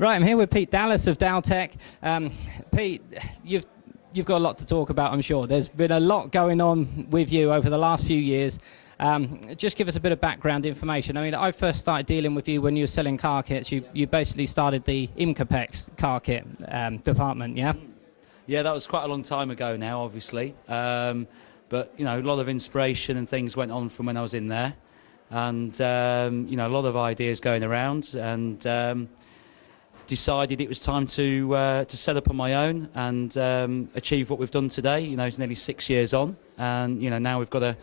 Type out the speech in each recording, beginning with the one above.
Right, I'm here with Pete Dallas of Daltec. Pete, you've got a lot to talk about, I'm sure. There's been a lot going on with you over the last few years. Just give us a bit of background information. I mean, I first started dealing with you when you were selling car kits. You basically started the Imcapex car kit department, yeah? Yeah, that was quite a long time ago now, obviously. But, you know, a lot of inspiration and things went on from when I was in there. And, you know, a lot of ideas going around, and decided it was time to set up on my own and achieve what we've done today. You know, it's nearly 6 years on, and, you know, now we've got a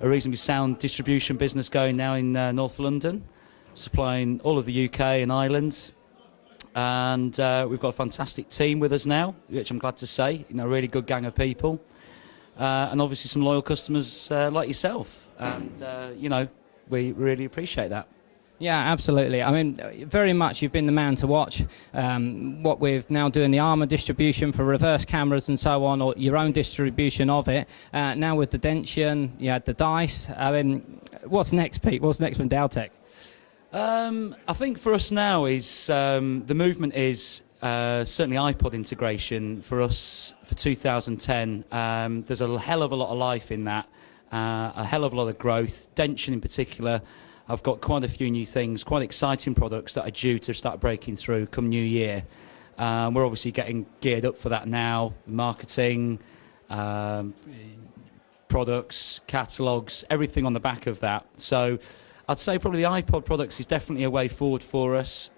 reasonably sound distribution business going now in North London, supplying all of the UK and Ireland. And we've got a fantastic team with us now, which I'm glad to say, you know, a really good gang of people. And obviously some loyal customers like yourself. And, you know, we really appreciate that. Yeah, absolutely. I mean, very much you've been the man to watch. What we're now doing, the armour distribution for reverse cameras and so on, or your own distribution of it. Now with the Dentian, you had the dice. I mean, what's next, Pete? What's next from Daltec? I think for us now is the movement is certainly iPod integration for us for 2010. There's a hell of a lot of life in that, a hell of a lot of growth. Dentian in particular, I've got quite a few new things, quite exciting products that are due to start breaking through come New Year. We're obviously getting geared up for that now, marketing, products, catalogues, everything on the back of that. So I'd say probably the iPod products is definitely a way forward for us.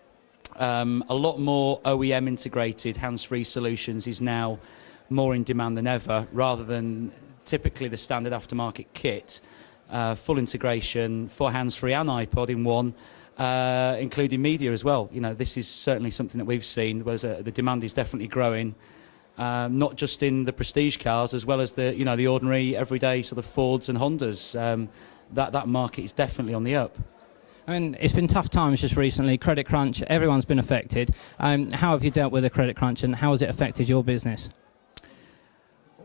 A lot more OEM integrated hands-free solutions is now more in demand than ever, rather than typically the standard aftermarket kit. Full integration for hands-free and iPod in one, including media as well. You know, this is certainly something that we've seen, whereas the demand is definitely growing, not just in the prestige cars, as well as the, you know, the ordinary everyday sort of Fords and Hondas. That market is definitely on the up. I mean, it's been tough times just recently, credit crunch, everyone's been affected. How have you dealt with the credit crunch, and how has it affected your business?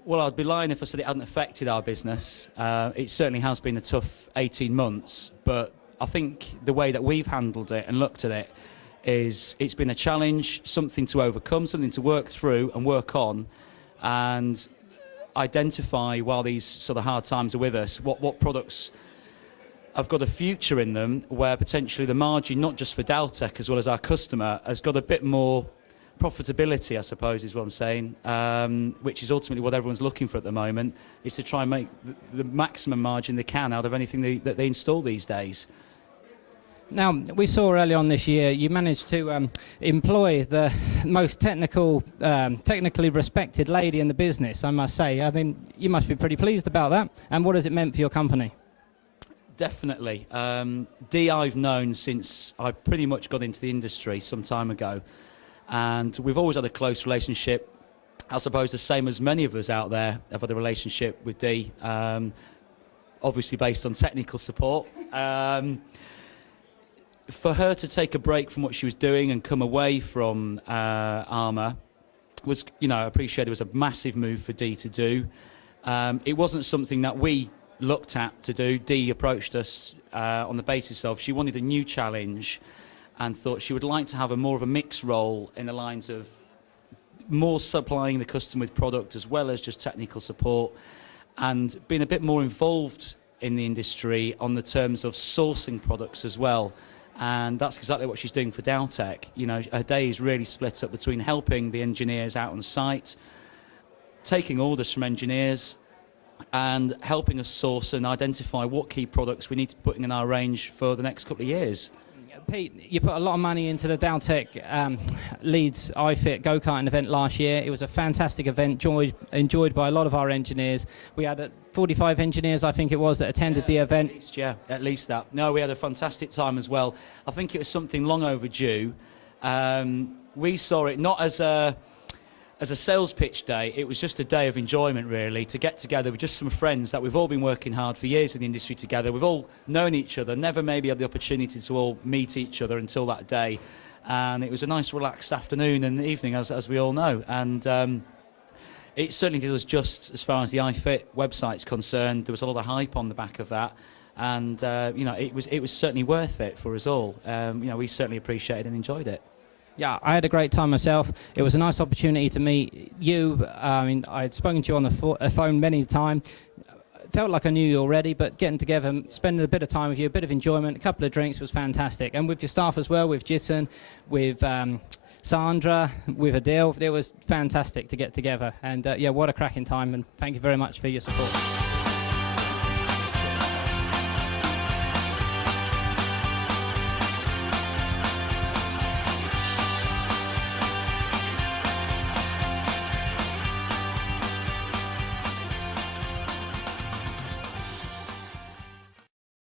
Well, I'd be lying if I said it hadn't affected our business. It certainly has been a tough 18 months, but I think the way that we've handled it and looked at it is it's been a challenge, something to overcome, something to work through and work on, and identify while these sort of hard times are with us, what products have got a future in them, where potentially the margin, not just for Daltec as well as our customer, has got a bit more profitability, I suppose, is what I'm saying, which is ultimately what everyone's looking for at the moment, is to try and make the maximum margin they can out of anything that they install these days. Now, we saw early on this year you managed to employ the most technically respected lady in the business, I must say. I mean, you must be pretty pleased about that. And what has it meant for your company? Definitely. Dee I've known since I pretty much got into the industry some time ago. And we've always had a close relationship. I suppose the same as many of us out there have had a relationship with Dee, obviously based on technical support. For her to take a break from what she was doing and come away from Armour was, you know, I appreciate it was a massive move for Dee to do. It wasn't something that we looked at to do. Dee approached us on the basis of she wanted a new challenge, and thought she would like to have more of a mixed role in the lines of more supplying the customer with product as well as just technical support, and being a bit more involved in the industry on the terms of sourcing products as well. And that's exactly what she's doing for Daltec. You know, her day is really split up between helping the engineers out on site, taking orders from engineers, and helping us source and identify what key products we need to put in our range for the next couple of years. Pete, you put a lot of money into the Daltec Leeds iFit go-karting event last year. It was a fantastic event, enjoyed by a lot of our engineers. We had 45 engineers, I think it was, that attended the event. At least that. No, we had a fantastic time as well. I think it was something long overdue. We saw it not as a sales pitch day. It was just a day of enjoyment, really, to get together with just some friends that we've all been working hard for years in the industry together. We've all known each other, never maybe had the opportunity to all meet each other until that day. And it was a nice, relaxed afternoon and evening, as we all know. And it certainly did us just as far as the iFit website's concerned. There was a lot of hype on the back of that. And, you know, it was certainly worth it for us all. You know, we certainly appreciated and enjoyed it. Yeah, I had a great time myself. It was a nice opportunity to meet you. I mean, I'd spoken to you on the phone many times. Felt like I knew you already, but getting together, spending a bit of time with you, a bit of enjoyment, a couple of drinks was fantastic. And with your staff as well, with Jitten, with Sandra, with Adele, it was fantastic to get together. And yeah, what a cracking time, and thank you very much for your support.